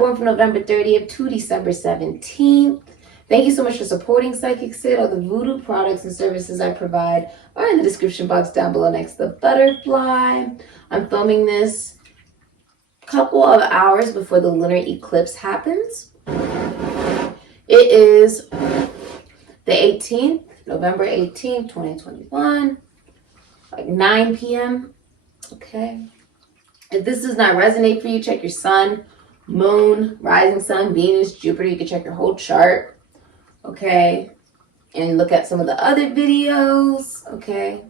born from November 30th to December 17th. Thank you so much for supporting Sikiksyd. All the VOODOO products and services I provide are in the description box down below next to the butterfly. I'm filming this a couple of hours before the lunar eclipse happens. It is the 18th, November 18th, 2021, like 9 p.m. Okay. If this does not resonate for you, check your sun, moon, rising sun, Venus, Jupiter. You can check your whole chart. Okay. And look at some of the other videos. Okay.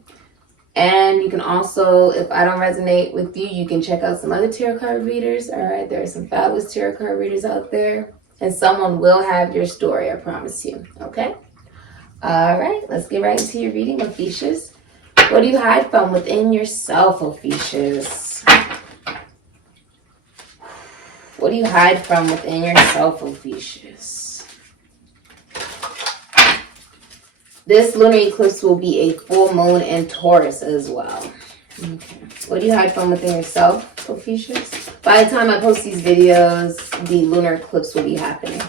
And you can also, if I don't resonate with you, you can check out some other tarot card readers. All right. There are some fabulous tarot card readers out there. And someone will have your story, I promise you. Okay. All right. Let's get right into your reading, Ophiuchus. What do you hide from within yourself, Ophiuchus? What do you hide from within yourself, Ophiuchus? This lunar eclipse will be a full moon in Taurus as well. Okay. What do you hide from within yourself, Ophiuchus? By the time I post these videos, the lunar eclipse will be happening.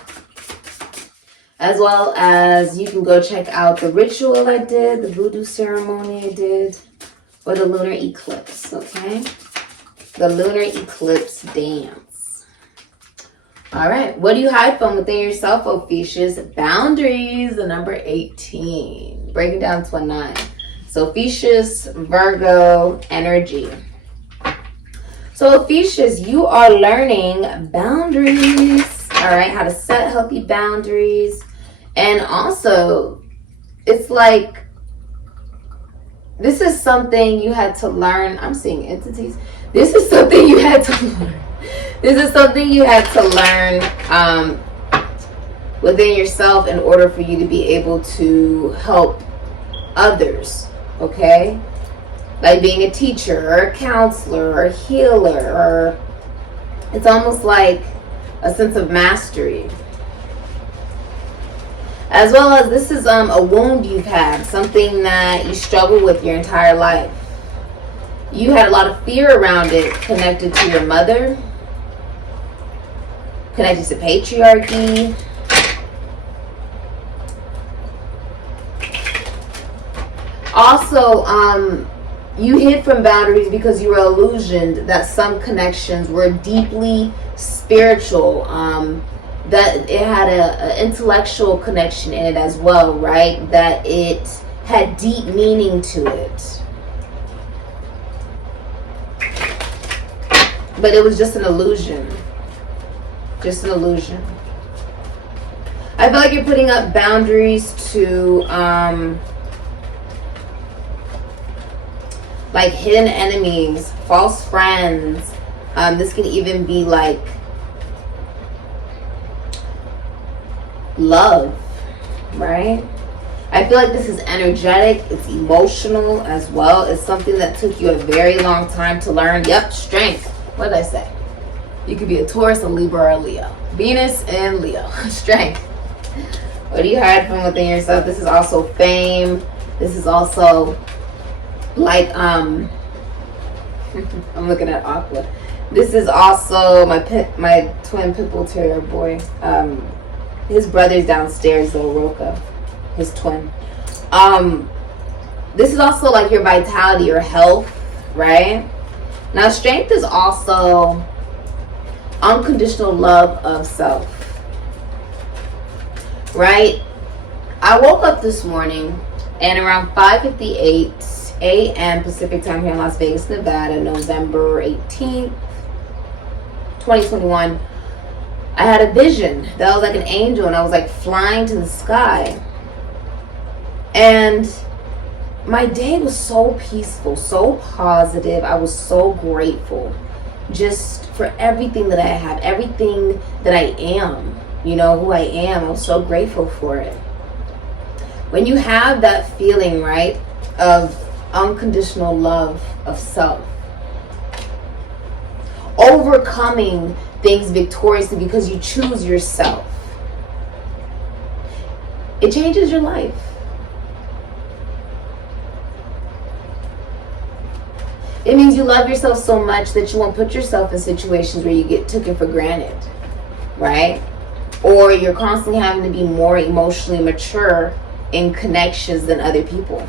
As well as you can go check out the ritual I did, the voodoo ceremony I did for the lunar eclipse, okay? The lunar eclipse dance. All right, what do you hide from within yourself, Ophiuchus? Boundaries, the number 18. Break it down to a 9. So Ophiuchus, Virgo energy. So Ophiuchus, you are learning boundaries. All right, how to set healthy boundaries. And also, it's like, this is something you had to learn. I'm seeing entities. This is something you had to learn. This is something you had to learn within yourself in order for you to be able to help others, okay? Like being a teacher or a counselor or a healer, or it's almost like a sense of mastery. As well as this is a wound you've had, something that you struggle with your entire life. You had a lot of fear around it, connected to your mother, connected to patriarchy. Also, you hid from boundaries because you were illusioned that some connections were deeply spiritual, that it had an intellectual connection in it as well, right? That it had deep meaning to it. But it was just an illusion. Just an illusion. I feel like you're putting up boundaries to like hidden enemies, false friends. This can even be like love, right? I feel like this is energetic. It's emotional as well. It's something that took you a very long time to learn. Yep, strength. What did I say? You could be a Taurus, a Libra, or a Leo. Venus and Leo. Strength. What do you hide from within yourself? This is also fame. This is also like I'm looking at Aqua. This is also my twin pitbull terrier boy. His brother's downstairs, though, Roka, his twin. This is also like your vitality or health, right? Now, strength is also unconditional love of self, right? I woke up this morning and around 5:58 a.m. Pacific time here in Las Vegas, Nevada, November 18th, 2021, I had a vision that was like an angel, and I was like flying to the sky. And my day was so peaceful, so positive. I was so grateful just for everything that I have, everything that I am, you know, who I am. I was so grateful for it. When you have that feeling, right, of unconditional love of self, overcoming things victoriously because you choose yourself, it changes your life. It means you love yourself so much that you won't put yourself in situations where you get taken for granted. right? Or you're constantly having to be more emotionally mature in connections than other people.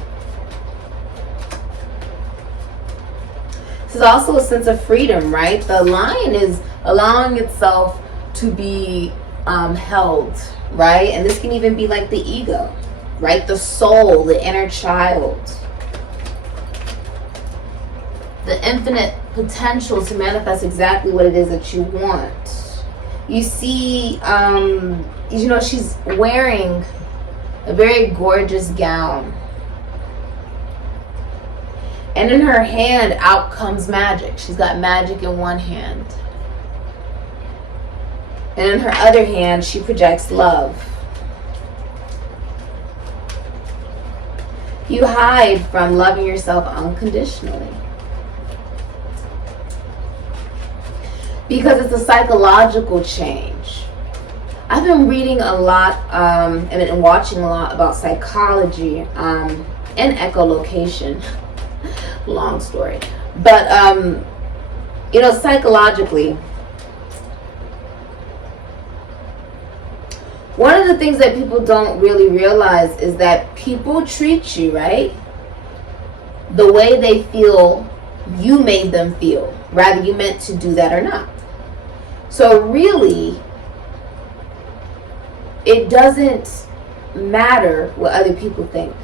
This is also a sense of freedom, right? The lion is allowing itself to be held, right? And this can even be like the ego, right? The soul, the inner child. The infinite potential to manifest exactly what it is that you want. You see, you know, she's wearing a very gorgeous gown. And in her hand, out comes magic. She's got magic in one hand. And in her other hand, she projects love. You hide from loving yourself unconditionally. Because it's a psychological change. I've been reading a lot and watching a lot about psychology and echolocation. Long story. But, you know, psychologically, one of the things that people don't really realize is that people treat you, right, the way they feel you made them feel, whether you meant to do that or not. So really, it doesn't matter what other people think.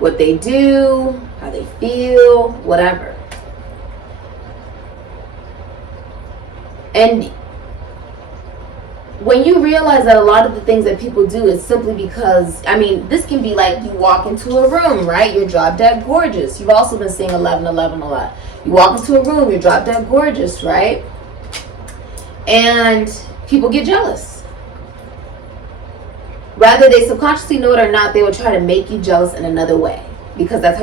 What they do, how they feel, whatever. And when you realize that a lot of the things that people do is simply because, I mean, this can be like you walk into a room, right? You're drop dead gorgeous. You've also been seeing 1111 a lot. You walk into a room, you're drop dead gorgeous, right? And people get jealous. Whether they subconsciously know it or not, they will try to make you jealous in another way. Because that's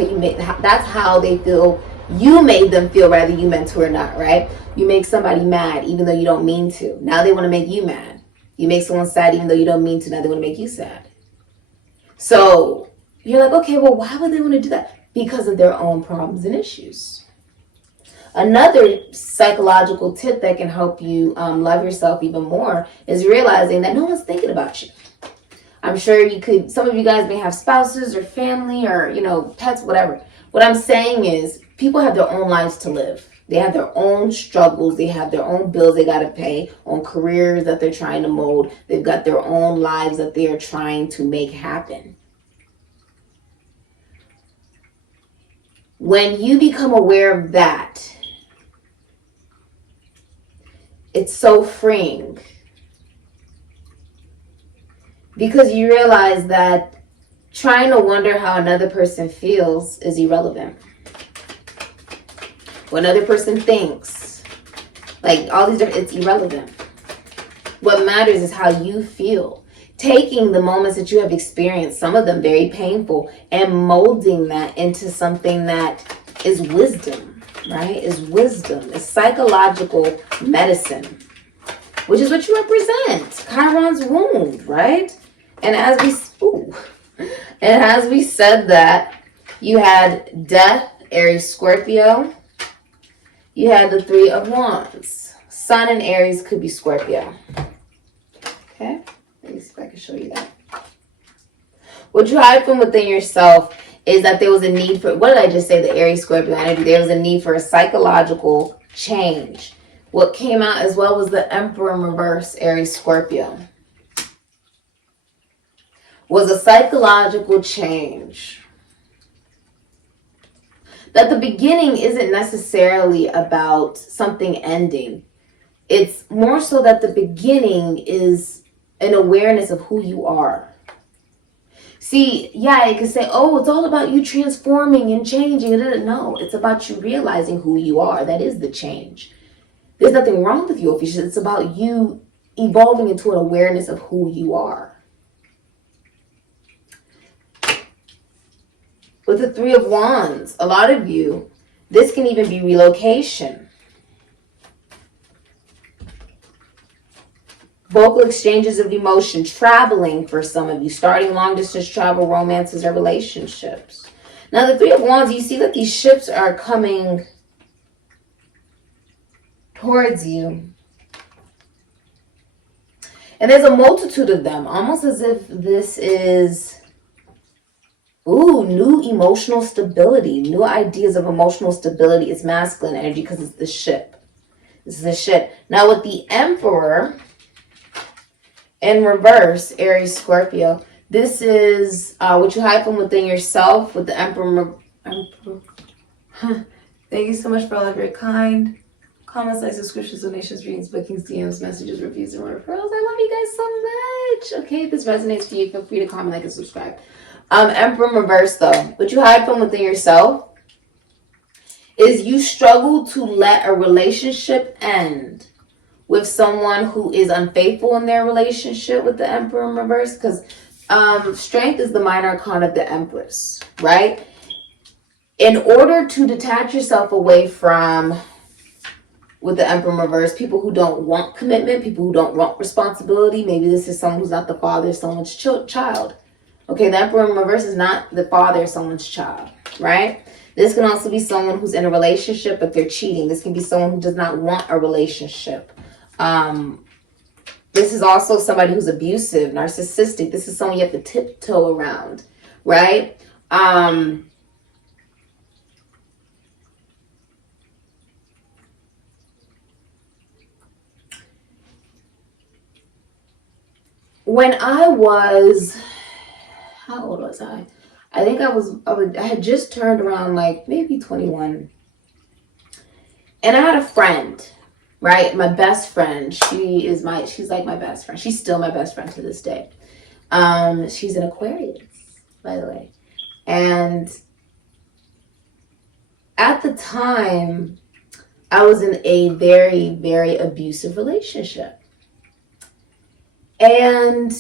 how they feel you made them feel, whether you meant to or not, right? You make somebody mad even though you don't mean to. Now they want to make you mad. You make someone sad even though you don't mean to. Now they want to make you sad. So you're like, okay, well, why would they want to do that? Because of their own problems and issues. Another psychological tip that can help you love yourself even more is realizing that no one's thinking about you. I'm sure you could, some of you guys may have spouses or family or, you know, pets, whatever. What I'm saying is people have their own lives to live. They have their own struggles. They have their own bills they got to pay, on careers that they're trying to mold. They've got their own lives that they are trying to make happen. When you become aware of that, it's so freeing. Because you realize that trying to wonder how another person feels is irrelevant. What another person thinks, like all these different, it's irrelevant. What matters is how you feel. Taking the moments that you have experienced, some of them very painful, and molding that into something that is wisdom, right? Is wisdom, is psychological medicine, which is what you represent. Chiron's wound, right? And as we said that, you had Death, Aries, Scorpio. You had the Three of Wands. Sun in Aries could be Scorpio. Okay, let me see if I can show you that. What you hide from within yourself is that there was a need for, what did I just say, the Aries, Scorpio energy? There was a need for a psychological change. What came out as well was the Emperor in reverse, Aries, Scorpio. Was a psychological change. That the beginning isn't necessarily about something ending. It's more so that the beginning is an awareness of who you are. See, yeah, you can say, oh, it's all about you transforming and changing. No, it's about you realizing who you are. That is the change. There's nothing wrong with you, Ophiuchus. It's about you evolving into an awareness of who you are. With the Three of Wands, a lot of you, this can even be relocation. Vocal exchanges of emotion, traveling for some of you, starting long distance travel, romances, or relationships. Now the Three of Wands, you see that these ships are coming towards you. And there's a multitude of them, almost as if this is, new emotional stability, new ideas of emotional stability. It's masculine energy because it's the ship. This is the ship. Now with the Emperor in reverse, Aries, Scorpio, this is what you hide from within yourself with the Emperor. Thank you so much for all of your kind comments, like subscriptions, donations, readings, bookings, DMs, messages, reviews, and referrals. I love you guys so much. Okay, if this resonates for you, feel free to comment, like, and subscribe. Emperor in reverse, though, what you hide from within yourself is you struggle to let a relationship end with someone who is unfaithful in their relationship with the Emperor in reverse, because strength is the minor arcana of the Empress, right? In order to detach yourself away from, with the Emperor in reverse, people who don't want commitment, people who don't want responsibility, maybe this is someone who's not the father of someone's child. Okay, the Emperor in reverse is not the father of someone's child, right? This can also be someone who's in a relationship, but they're cheating. This can be someone who does not want a relationship. This is also somebody who's abusive, narcissistic. This is someone you have to tiptoe around, right? When I was, how old was I? I think I had just turned around like maybe 21. And I had a friend, right? My best friend. She's like my best friend. She's still my best friend to this day. She's an Aquarius, by the way. And at the time, I was in a very, very abusive relationship. And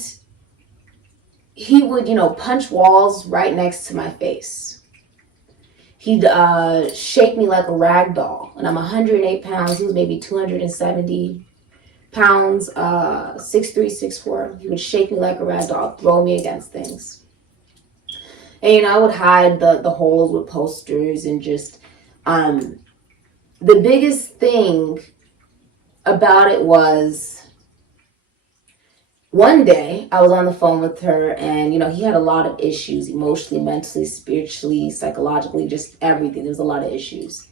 he would, punch walls right next to my face. He'd shake me like a rag doll. And I'm 108 pounds. He was maybe 270 pounds, 6'3", 6'4". He would shake me like a rag doll, throw me against things. And, I would hide the holes with posters and just, the biggest thing about it was, one day I was on the phone with her and, he had a lot of issues emotionally, mentally, spiritually, psychologically, just everything. There was a lot of issues.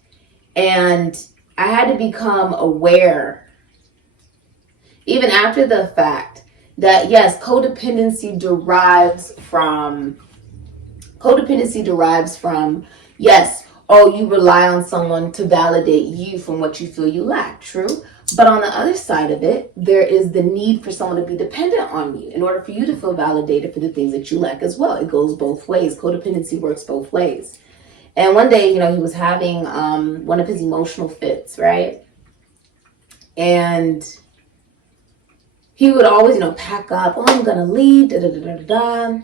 And I had to become aware, even after the fact, that yes, codependency derives from, yes, you rely on someone to validate you from what you feel you lack, true? But on the other side of it, there is the need for someone to be dependent on you in order for you to feel validated for the things that you lack as well. It goes both ways. Codependency works both ways. And one day, he was having one of his emotional fits, right? And he would always, pack up, I'm going to leave, da-da-da-da-da.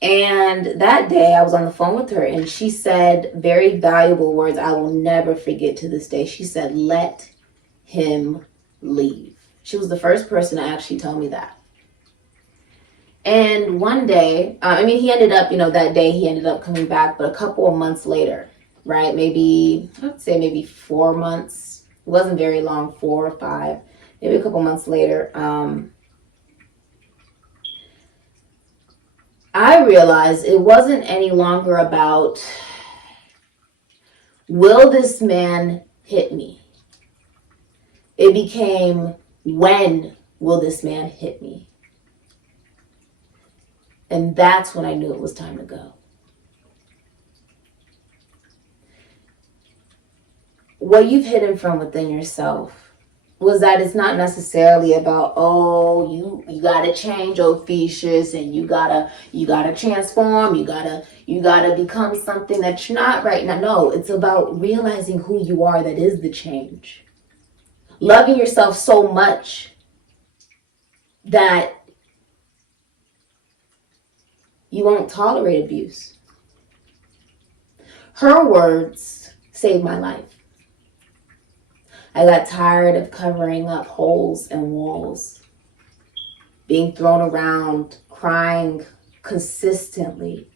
And that day I was on the phone with her and she said very valuable words I will never forget to this day. She said, let him leave. She was the first person to actually tell me that. And one day, he ended up, that day he ended up coming back, but a couple of months later, right? Maybe, I'd say maybe 4 months. It wasn't very long, 4 or 5, maybe a couple months later. I realized it wasn't any longer about, will this man hit me? It became, when will this man hit me? And that's when I knew it was time to go. What you've hidden from within yourself was that it's not necessarily about, you gotta change, Ophiuchus, and you gotta transform, you gotta become something that you're not right now. No, it's about realizing who you are that is the change. Loving yourself so much that you won't tolerate abuse. Her words saved my life. I got tired of covering up holes and walls, being thrown around, crying consistently.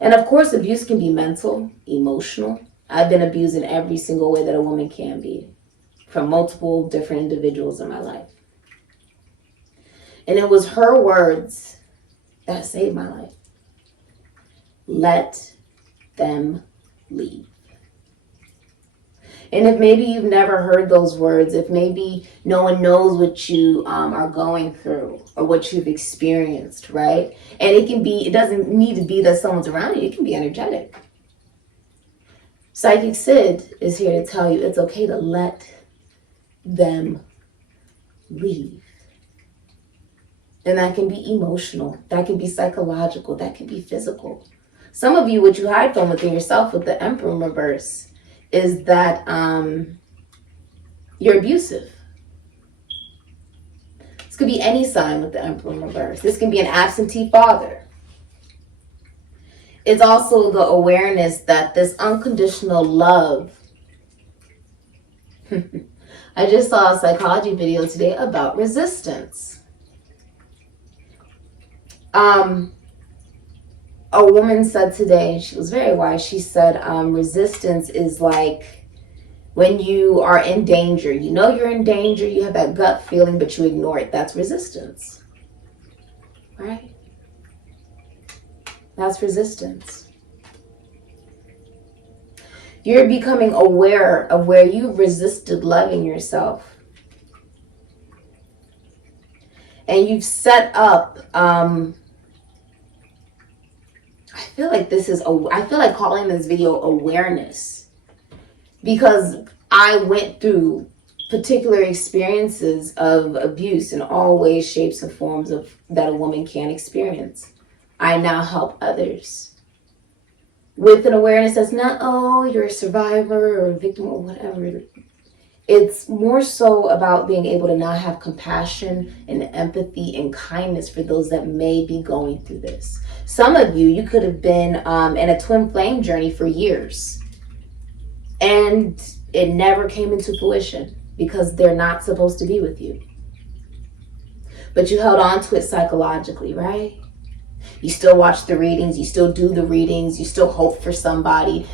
And of course, abuse can be mental, emotional. I've been abused in every single way that a woman can be, from multiple different individuals in my life. And it was her words that saved my life. Let them leave. And if maybe you've never heard those words, if maybe no one knows what you are going through or what you've experienced, right? And it doesn't need to be that someone's around you. It can be energetic. Sikiksyd is here to tell you it's okay to let them leave. And that can be emotional. That can be psychological. That can be physical. Some of you, what you hide from within yourself with the Emperor in reverse is that you're abusive. This could be any sign with the Emperor in reverse. This can be an absentee father. It's also the awareness that this unconditional love. I just saw a psychology video today about resistance. A woman said today, she was very wise, she said resistance is like when you are in danger. You know you're in danger, you have that gut feeling, but you ignore it. That's resistance, right? That's resistance. You're becoming aware of where you've resisted loving yourself. And you've set up, I feel like calling this video awareness, because I went through particular experiences of abuse in all ways, shapes, and forms that a woman can experience. I now help others with an awareness that's not, oh, you're a survivor or a victim or whatever. It's more so about being able to now have compassion and empathy and kindness for those that may be going through this. Some of you could have been in a twin flame journey for years and it never came into fruition because they're not supposed to be with you. But you held on to it psychologically, right? You still watch the readings, you still do the readings, you still hope for somebody.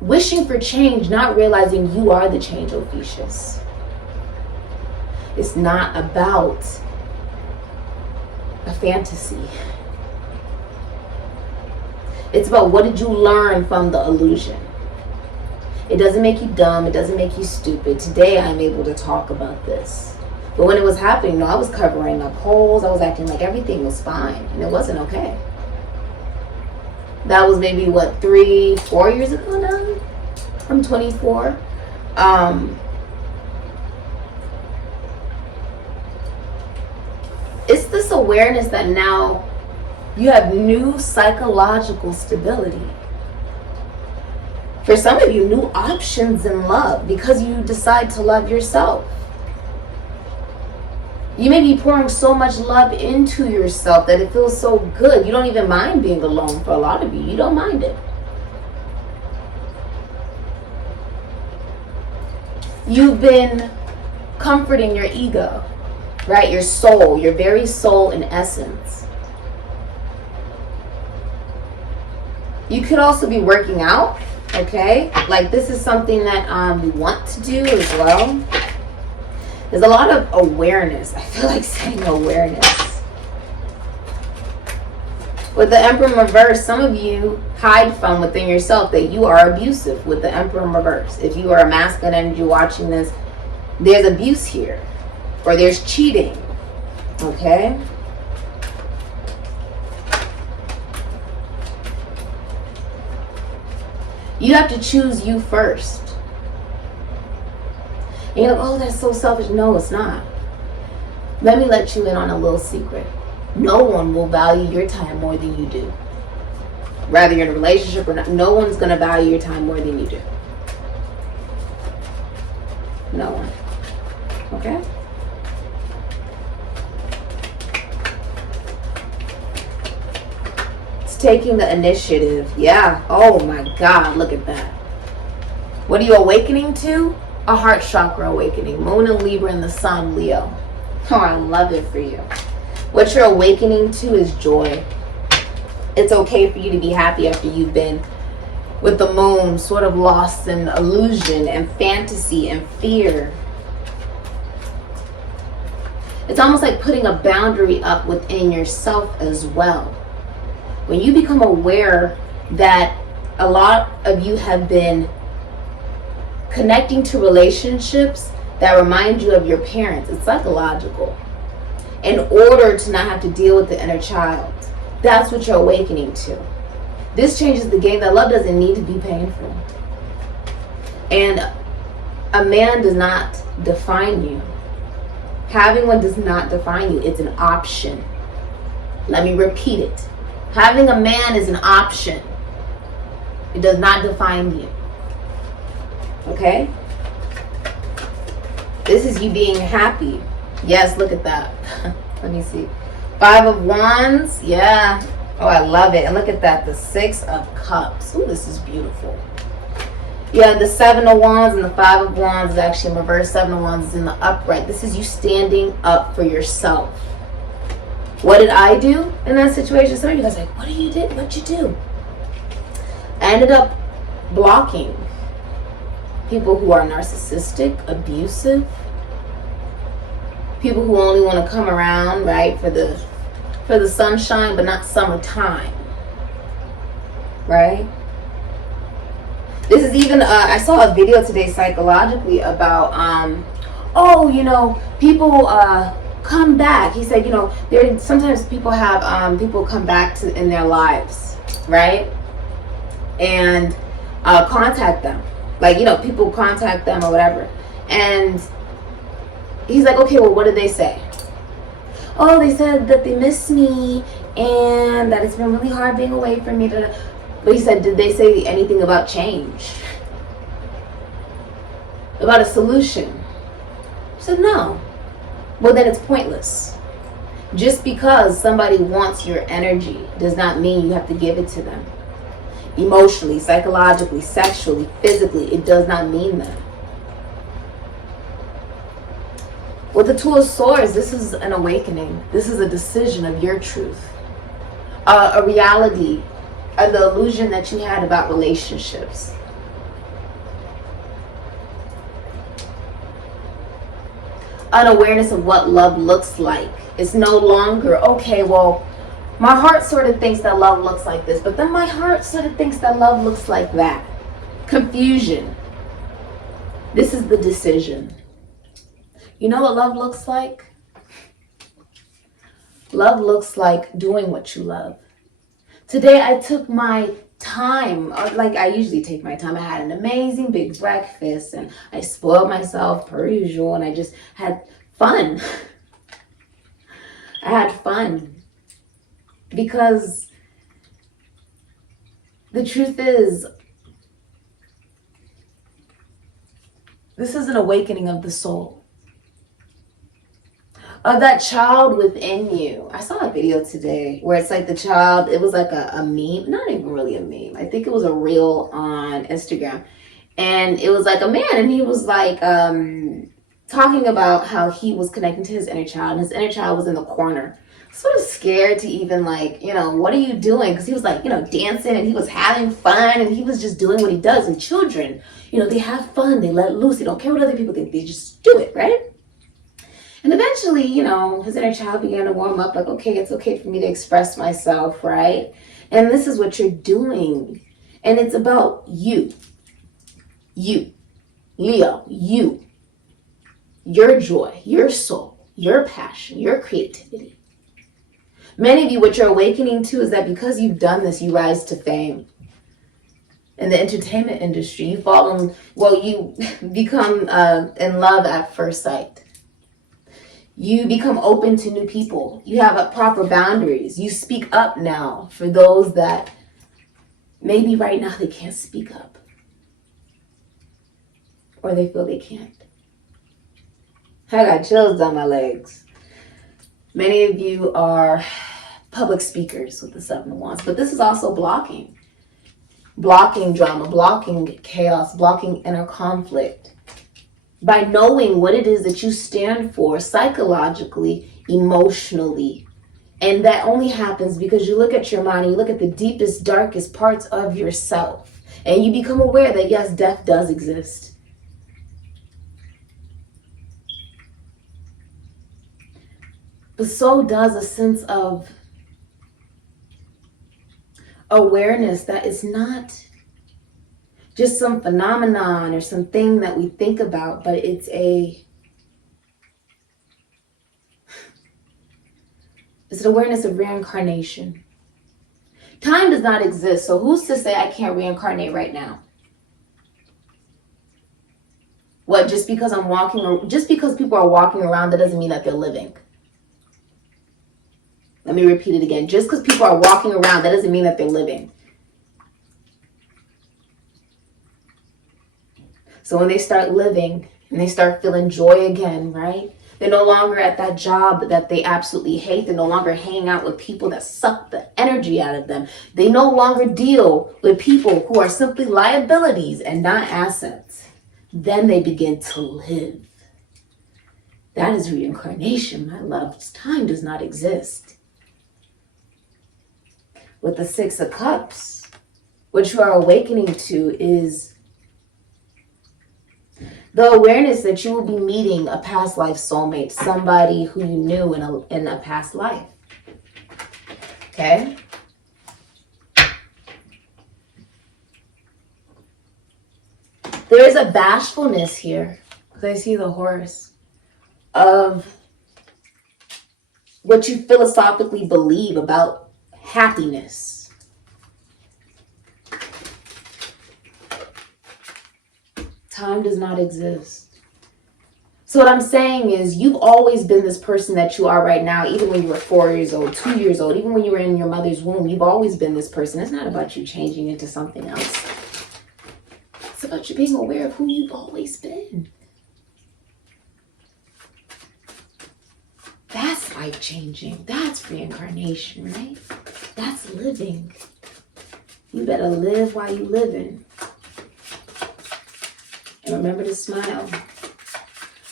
Wishing for change, not realizing you are the change, Ophiuchus. It's not about a fantasy. It's about what did you learn from the illusion. It doesn't make you dumb, it doesn't make you stupid. Today I'm able to talk about this. But when it was happening, I was covering up holes, I was acting like everything was fine, and it wasn't okay. That was maybe, 3-4 years ago now? I'm 24. It's this awareness that now you have new psychological stability. For some of you, new options in love because you decide to love yourself. You may be pouring so much love into yourself that it feels so good. You don't even mind being alone. For a lot of you, you don't mind it. You've been comforting your ego, right? Your soul, your very soul in essence. You could also be working out, okay? Like this is something that you want to do as well. There's a lot of awareness. I feel like saying awareness. With the Emperor in reverse, some of you hide from within yourself that you are abusive with the Emperor in reverse. If you are a masculine energy watching this, there's abuse here. Or there's cheating. Okay? You have to choose you first. And you're like, oh, that's so selfish. No, it's not. Let me let you in on a little secret. No one will value your time more than you do. Whether you're in a relationship or not, no one's going to value your time more than you do. No one. Okay? It's taking the initiative. Yeah. Oh my God, look at that. What are you awakening to? A heart chakra awakening. Moon in Libra and the Sun, Leo. Oh, I love it for you. What you're awakening to is joy. It's okay for you to be happy after you've been with the moon sort of lost in illusion and fantasy and fear. It's almost like putting a boundary up within yourself as well. When you become aware that a lot of you have been connecting to relationships that remind you of your parents, it's psychological, in order to not have to deal with the inner child. That's what you're awakening to. This changes the game. That love doesn't need to be painful. And a man does not define you. Having one does not define you. It's an option. Let me repeat it. Having a man is an option. It does not define you. Okay? This is you being happy. Yes, look at that. Let me see. 5 of Wands. Yeah. Oh, I love it. And look at that. The 6 of Cups. Ooh, this is beautiful. Yeah, the 7 of Wands and the 5 of Wands is actually in reverse. 7 of Wands is in the upright. This is you standing up for yourself. What did I do in that situation? Some of you guys are like, what you did? What'd you do? I ended up blocking people who are narcissistic, abusive, people who only want to come around, right, for the sunshine, but not summertime, right? This is even, I saw a video today psychologically about, oh, you know, people come back. He said, you know, sometimes people have, people come back to in their lives, right? And contact them. Like, you know, people contact them or whatever. And he's like, okay, well, what did they say? Oh, they said that they miss me and that it's been really hard being away from me. But he said, did they say anything about change? About a solution? He said, no. Well, then it's pointless. Just because somebody wants your energy does not mean you have to give it to them. Emotionally, psychologically, sexually, physically, it does not mean that. With the Two of Swords, this is an awakening. This is a decision of your truth. A reality, the illusion that you had about relationships. An awareness of what love looks like. It's no longer, okay, well, my heart sort of thinks that love looks like this, but then my heart sort of thinks that love looks like that. Confusion. This is the decision. You know what love looks like? Love looks like doing what you love. Today I took my time, like I usually take my time. I had an amazing big breakfast and I spoiled myself per usual and I just had fun. I had fun. Because the truth is, this is an awakening of the soul. Of that child within you. I saw a video today where it's like the child, it was like a meme, not even really a meme. I think it was a reel on Instagram. And it was like a man and he was like talking about how he was connecting to his inner child. And his inner child was in the corner. Sort of scared to even like, you know, what are you doing? Because he was like, you know, dancing and he was having fun and he was just doing what he does. And children, you know, they have fun, they let loose, they don't care what other people think, they just do it, right? And eventually, you know, his inner child began to warm up, like, okay, it's okay for me to express myself, right? And this is what you're doing. And it's about you. You. Leo, you. Your joy, your soul, your passion, your creativity. Many of you, what you're awakening to is that because you've done this, you rise to fame. In the entertainment industry, you fall in, well, you become in love at first sight. You become open to new people. You have proper boundaries. You speak up now for those that maybe right now they can't speak up. Or they feel they can't. I got chills down my legs. Many of you are public speakers with the 7 of Wands, but this is also blocking. Blocking drama, blocking chaos, blocking inner conflict. By knowing what it is that you stand for psychologically, emotionally. And that only happens because you look at your mind, you look at the deepest, darkest parts of yourself. And you become aware that yes, death does exist. But so does a sense of awareness that it's not just some phenomenon or something that we think about, but it's an awareness of reincarnation. Time does not exist, so who's to say I can't reincarnate right now? What, just because people are walking around, that doesn't mean that they're living. Let me repeat it again. Just because people are walking around, that doesn't mean that they're living. So when they start living and they start feeling joy again, right? They're no longer at that job that they absolutely hate. They're no longer hanging out with people that suck the energy out of them. They no longer deal with people who are simply liabilities and not assets. Then they begin to live. That is reincarnation, my loves. Time does not exist. With the Six of Cups, what you are awakening to is the awareness that you will be meeting a past life soulmate, somebody who you knew in a past life. Okay? There is a bashfulness here, because I see the horse, of what you philosophically believe about happiness. Time does not exist. So what I'm saying is, you've always been this person that you are right now, even when you were 4 years old, 2 years old, even when you were in your mother's womb. You've always been this person. It's not about you changing into something else. It's about you being aware of who you've always been. That's life-changing. That's reincarnation, right? That's living. You better live while you living. And remember to smile.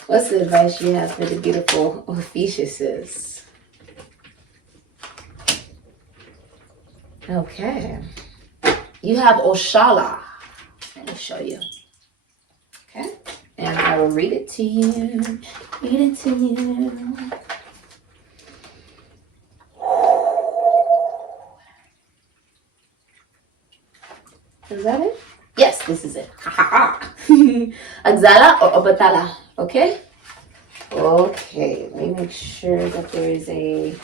What's the advice you have for the beautiful Ophiuchuses? Okay. You have Oshala. Let me show you. Okay. And I will read it to you. Read it to you. Is that it? Yes, this is it. Ha ha ha. Axala or Obatala. Okay? Okay. Let me make sure that there is a...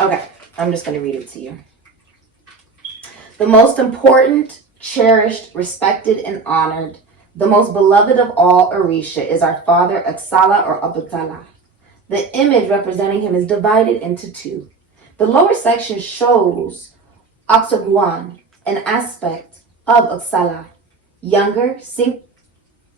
Okay. I'm just going to read it to you. The most important, cherished, respected, and honored, the most beloved of all Orisha is our father Axala or Obatala. The image representing him is divided into two. The lower section shows Oxoguan, an aspect of Axala, younger,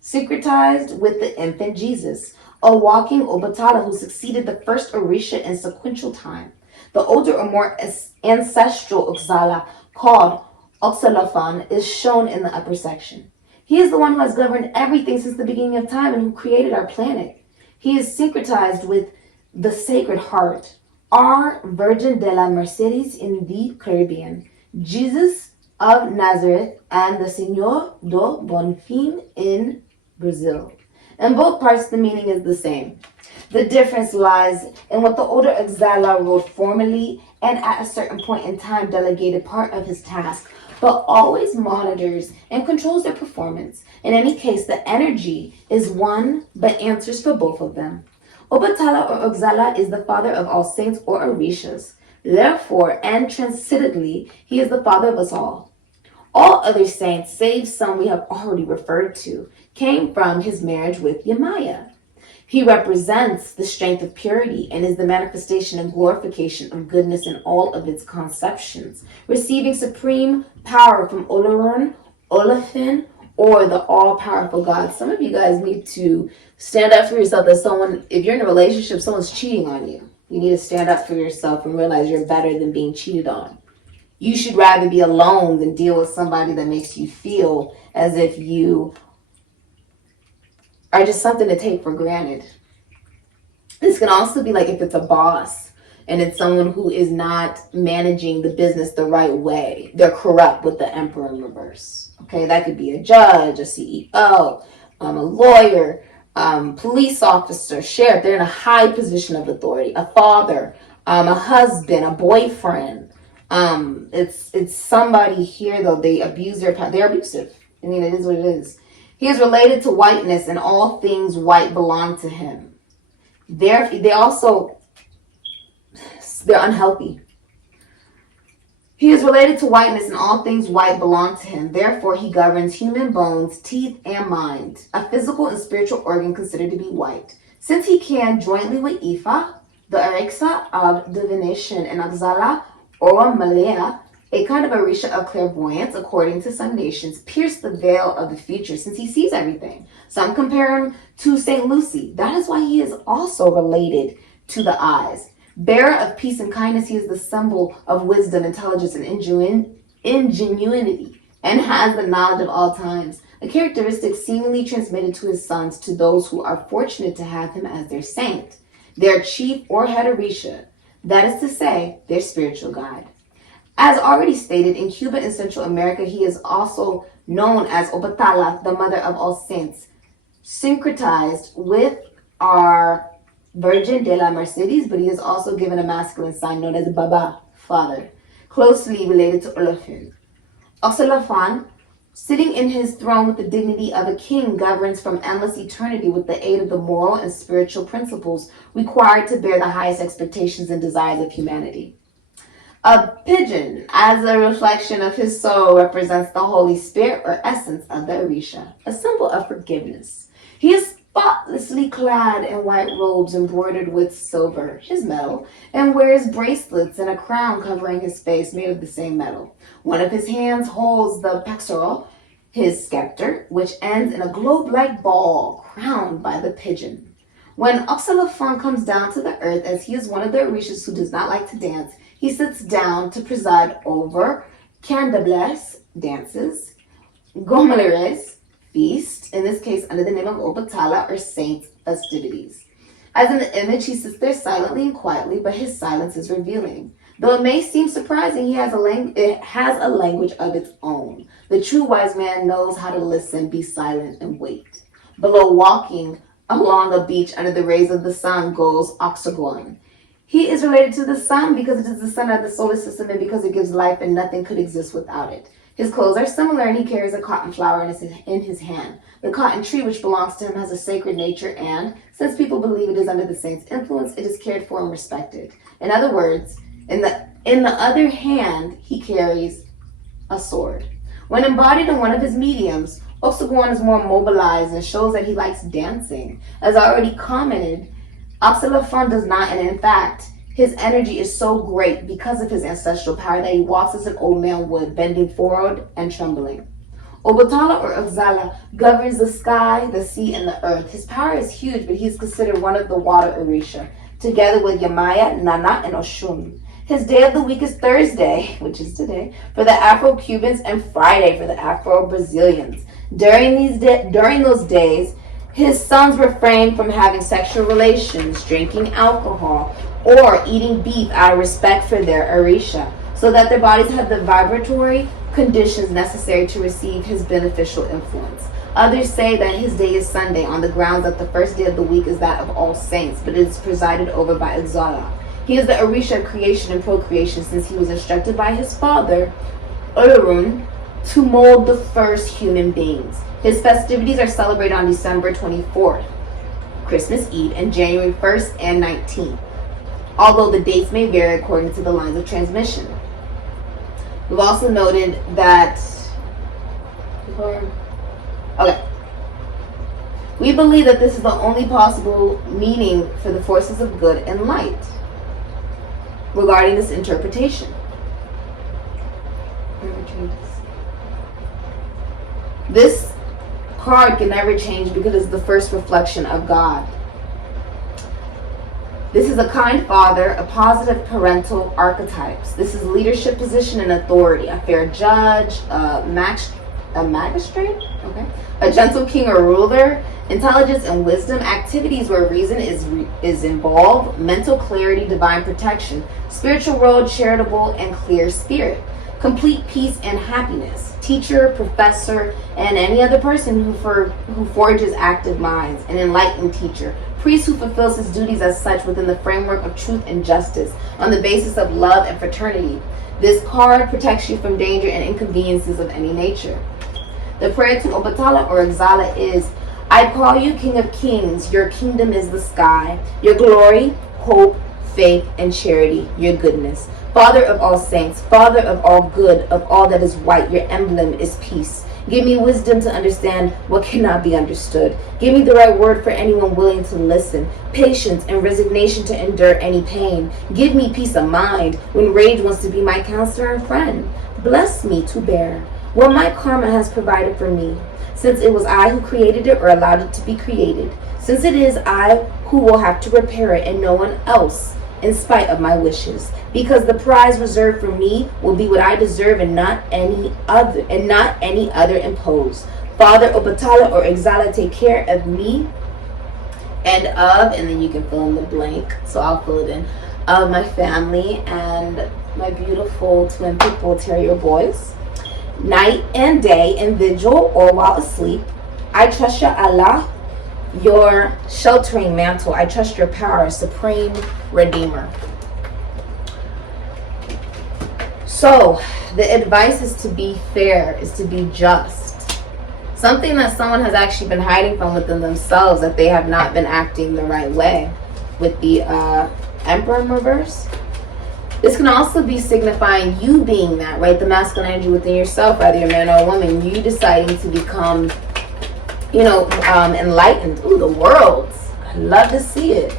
syncretized with the infant Jesus, a walking Obatala who succeeded the first Orisha in sequential time. The older or more ancestral Axala, called Oxalafan, is shown in the upper section. He is the one who has governed everything since the beginning of time and who created our planet. He is syncretized with the Sacred Heart, our Virgin de la Mercedes in the Caribbean, Jesus of Nazareth, and the Senhor do Bonfim in Brazil. In both parts, the meaning is the same. The difference lies in what the older Axala wrote formally and at a certain point in time delegated part of his task, but always monitors and controls their performance. In any case, the energy is one, but answers for both of them. Obatala or Axala is the father of all saints or Orishas. Therefore, and transcendently, he is the father of us all. All other saints, save some we have already referred to, came from his marriage with Yamaya. He represents the strength of purity and is the manifestation and glorification of goodness in all of its conceptions, receiving supreme power from Olorun, Olafin, or the all-powerful God. Some of you guys need to stand up for yourself as someone, if you're in a relationship, someone's cheating on you. You need to stand up for yourself and realize you're better than being cheated on. You should rather be alone than deal with somebody that makes you feel as if you are just something to take for granted. This can also be like if it's a boss and it's someone who is not managing the business the right way. They're corrupt with the Emperor in reverse. Okay, that could be a judge, a CEO, a lawyer, police officer, sheriff. They're in a high position of authority. A father, a husband, a boyfriend. It's somebody here though. They abuse their power. They're abusive. I mean, it is what it is. He is related to whiteness, and all things white belong to him. They're unhealthy. He is related to whiteness, and all things white belong to him. Therefore, he governs human bones, teeth, and mind, a physical and spiritual organ considered to be white. Since he can, jointly with Ifa, the Arixa of divination, and Axala, or Malaya, a kind of Orisha of clairvoyance, according to some nations, pierce the veil of the future, since he sees everything. Some compare him to St. Lucy. That is why he is also related to the eyes. Bearer of peace and kindness, he is the symbol of wisdom, intelligence, and ingenuity, and has the knowledge of all times, a characteristic seemingly transmitted to his sons, to those who are fortunate to have him as their saint, their chief or head Orisha, that is to say, their spiritual guide. As already stated, in Cuba and Central America, he is also known as Obatala, the mother of all saints, syncretized with our Virgin de la Mercedes, but he is also given a masculine sign known as Baba, father, closely related to Olofin. Oxalafan, sitting in his throne with the dignity of a king, governs from endless eternity with the aid of the moral and spiritual principles required to bear the highest expectations and desires of humanity. A pigeon, as a reflection of his soul, represents the Holy Spirit or essence of the Orisha, a symbol of forgiveness. He is spotlessly clad in white robes embroidered with silver, his metal, and wears bracelets and a crown covering his face made of the same metal. One of his hands holds the pectoral, his scepter, which ends in a globe-like ball crowned by the pigeon. When Oxalafan comes down to the earth, as he is one of the Orishas who does not like to dance, he sits down to preside over candomblés, dances, gomeleres, feast, in this case under the name of Obatala or saint festivities. As in the image, he sits there silently and quietly, but his silence is revealing. Though it may seem surprising, it has a language of its own. The true wise man knows how to listen, be silent, and wait. Below, walking along a beach under the rays of the sun, goes Oxagon. He is related to the sun because it is the sun of the solar system and because it gives life and nothing could exist without it. His clothes are similar and he carries a cotton flower in his hand. The cotton tree, which belongs to him, has a sacred nature and, since people believe it is under the saint's influence, it is cared for and respected. In other words, in the other hand, he carries a sword. When embodied in one of his mediums, Oxagon is more mobilized and shows that he likes dancing. As I already commented, Oxalafan does not, and in fact, his energy is so great because of his ancestral power that he walks as an old man would, bending forward and trembling. Obatala or Oxala governs the sky, the sea, and the earth. His power is huge, but he is considered one of the water Orisha, together with Yamaya, Nana, and Oshun. His day of the week is Thursday, which is today, for the Afro-Cubans, and Friday for the Afro-Brazilians. During those days, his sons refrain from having sexual relations, drinking alcohol, or eating beef out of respect for their Orisha, so that their bodies have the vibratory conditions necessary to receive his beneficial influence. Others say that his day is Sunday on the grounds that the first day of the week is that of all saints, but it is presided over by Exala. He is the Orisha of creation and procreation, since he was instructed by his father, Olorun, to mold the first human beings. His festivities are celebrated on December 24th, Christmas Eve, and January 1st and 19th, although the dates may vary according to the lines of transmission. We've also noted that, we believe that this is the only possible meaning for the forces of good and light regarding this interpretation. This card can never change because it's the first reflection of God. This is a kind father, a positive parental archetypes. This is leadership position and authority, a fair judge, a magistrate, a gentle king or ruler, intelligence and wisdom, activities where reason is involved, mental clarity, divine protection, spiritual world, charitable and clear spirit. complete peace and happiness. Teacher, professor, and any other person who forges active minds. An enlightened teacher. Priest who fulfills his duties as such within the framework of truth and justice on the basis of love and fraternity. This card protects you from danger and inconveniences of any nature. The prayer to Obatala or Exala is, I call you King of Kings. Your kingdom is the sky. Your glory, hope, faith, and charity. Your goodness. Father of all saints, Father of all good, of all that is white, your emblem is peace. Give me wisdom to understand what cannot be understood. Give me the right word for anyone willing to listen. Patience and resignation to endure any pain. Give me peace of mind when rage wants to be my counselor and friend. Bless me to bear what my karma has provided for me, since it was I who created it or allowed it to be created. Since it is I who will have to repair it and no one else, in spite of my wishes, because the prize reserved for me will be what I deserve and not any other imposed. Father Obatala or Exala, take care of me and then you can fill in the blank, so I'll fill it in, of my family and my beautiful twin pit bull terrier boys, night and day, in vigil or while asleep. I trust ya Allah, your sheltering mantle. I trust your power, supreme redeemer. So the advice is to be fair, is to be just. Something that someone has actually been hiding from within themselves, that they have not been acting the right way. With the Emperor in reverse, this can also be signifying you being that, right? The masculine energy within yourself, whether you're a man or a woman, you deciding to become, enlightened. Ooh, the worlds. I love to see it.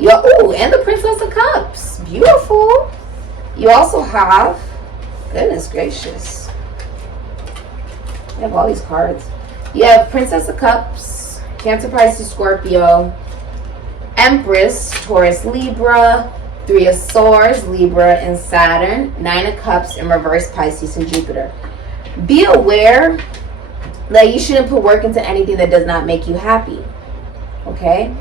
Ooh, and the Princess of Cups. Beautiful. You also have, goodness gracious, you have all these cards. You have Princess of Cups, Cancer, Pisces, Scorpio, Empress, Taurus, Libra, Three of Swords, Libra, and Saturn, Nine of Cups in reverse, Pisces and Jupiter. Be aware that you shouldn't put work into anything that does not make you happy. Okay?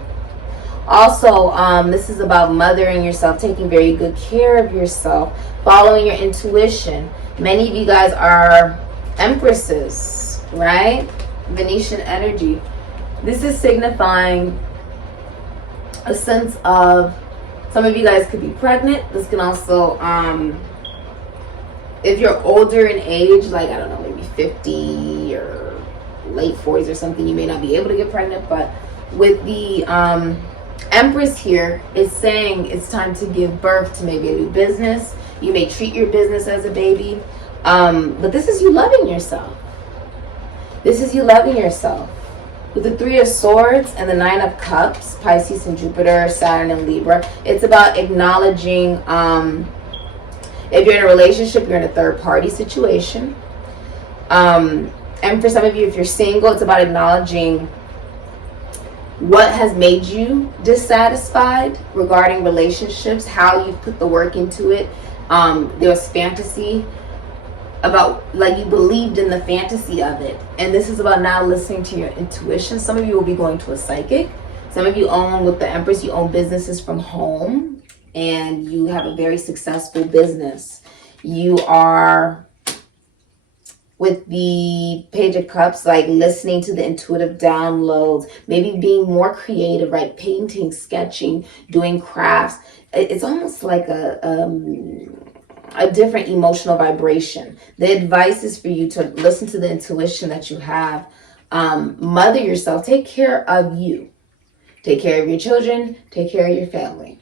Also, this is about mothering yourself, taking very good care of yourself, following your intuition. Many of you guys are empresses, right? Venetian energy. This is signifying a sense of, some of you guys could be pregnant. This can also, if you're older in age, like, I don't know, maybe 50 or late 40s or something, you may not be able to get pregnant. But with the Empress here, is saying it's time to give birth to maybe a new business. You may treat your business as a baby. But this is you loving yourself. This is you loving yourself. With the Three of Swords and the Nine of Cups, Pisces and Jupiter, Saturn and Libra, it's about acknowledging, if you're in a relationship, you're in a third party situation. And for some of you, if you're single, it's about acknowledging what has made you dissatisfied regarding relationships, how you put the work into it. There's fantasy about, like, you believed in the fantasy of it, and this is about now listening to your intuition. Some of you will be going to a psychic. Some of you own, with the Empress, you own businesses from home and you have a very successful business. You are, with the Page of Cups, like listening to the intuitive downloads, maybe being more creative, right? Painting, sketching, doing crafts. It's almost like a different emotional vibration. The advice is for you to listen to the intuition that you have. Mother yourself. Take care of you. Take care of your children. Take care of your family.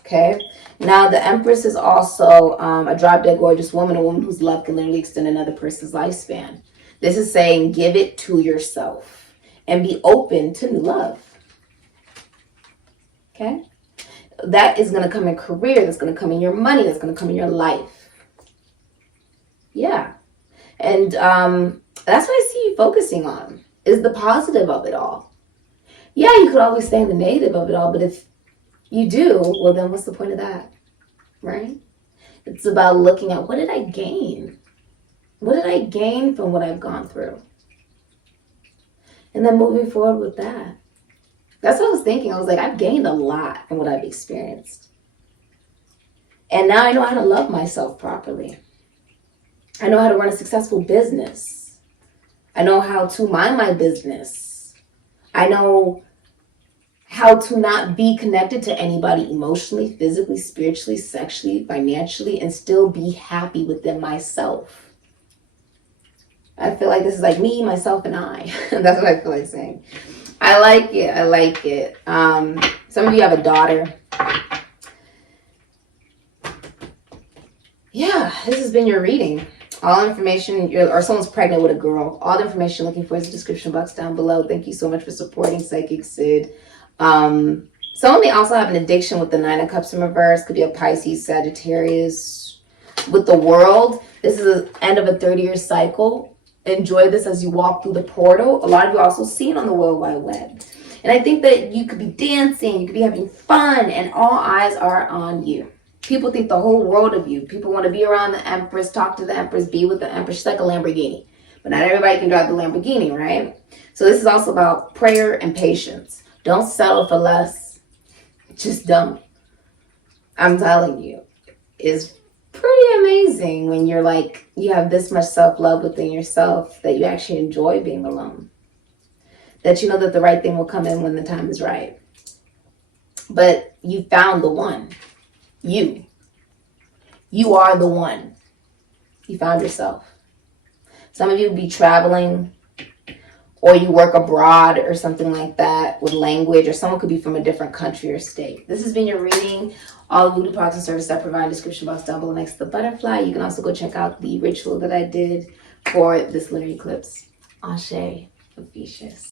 Okay? Now, the Empress is also a drop-dead gorgeous woman, a woman whose love can literally extend another person's lifespan. This is saying give it to yourself and be open to new love. Okay? That is going to come in career. That's going to come in your money. That's going to come in your life. Yeah. And that's what I see you focusing on, is the positive of it all. Yeah, you could always stay in the negative of it all, but if you do, well, then what's the point of that? Right? It's about looking at, what did I gain? What did I gain from what I've gone through? And then moving forward with that. That's what I was thinking. I was like, I've gained a lot from what I've experienced. And now I know how to love myself properly. I know how to run a successful business. I know how to mind my business. I know how to not be connected to anybody emotionally, physically, spiritually, sexually, financially, and still be happy within myself. I feel like this is like me, myself, and I. That's what I feel like saying. I like it. I like it. Some of you have a daughter. Yeah, this has been your reading. All information, or someone's pregnant with a girl. All the information you're looking for is in the description box down below. Thank you so much for supporting Sikiksyd. Someone may also have an addiction with the Nine of Cups in reverse. Could be a Pisces, Sagittarius. With the World, this is the end of a 30-year cycle. Enjoy this as you walk through the portal. A lot of you also seen on the World Wide Web. And I think that you could be dancing, you could be having fun, and all eyes are on you. People think the whole world of you. People want to be around the Empress, talk to the Empress, be with the Empress. She's like a Lamborghini. But not everybody can drive the Lamborghini, right? So this is also about prayer and patience. Don't settle for less. Just don't. I'm telling you. It's pretty amazing when you're like, you have this much self-love within yourself that you actually enjoy being alone. That you know that the right thing will come in when the time is right. But you found the one. You are the one. You found yourself. Some of you will be traveling, or you work abroad or something like that with language, or someone could be from a different country or state. This has been your reading. All the VOODOO products and services I provide in the description box down below next to the butterfly. You can also go check out the ritual that I did for this lunar eclipse. Ashe, Ophiuchus.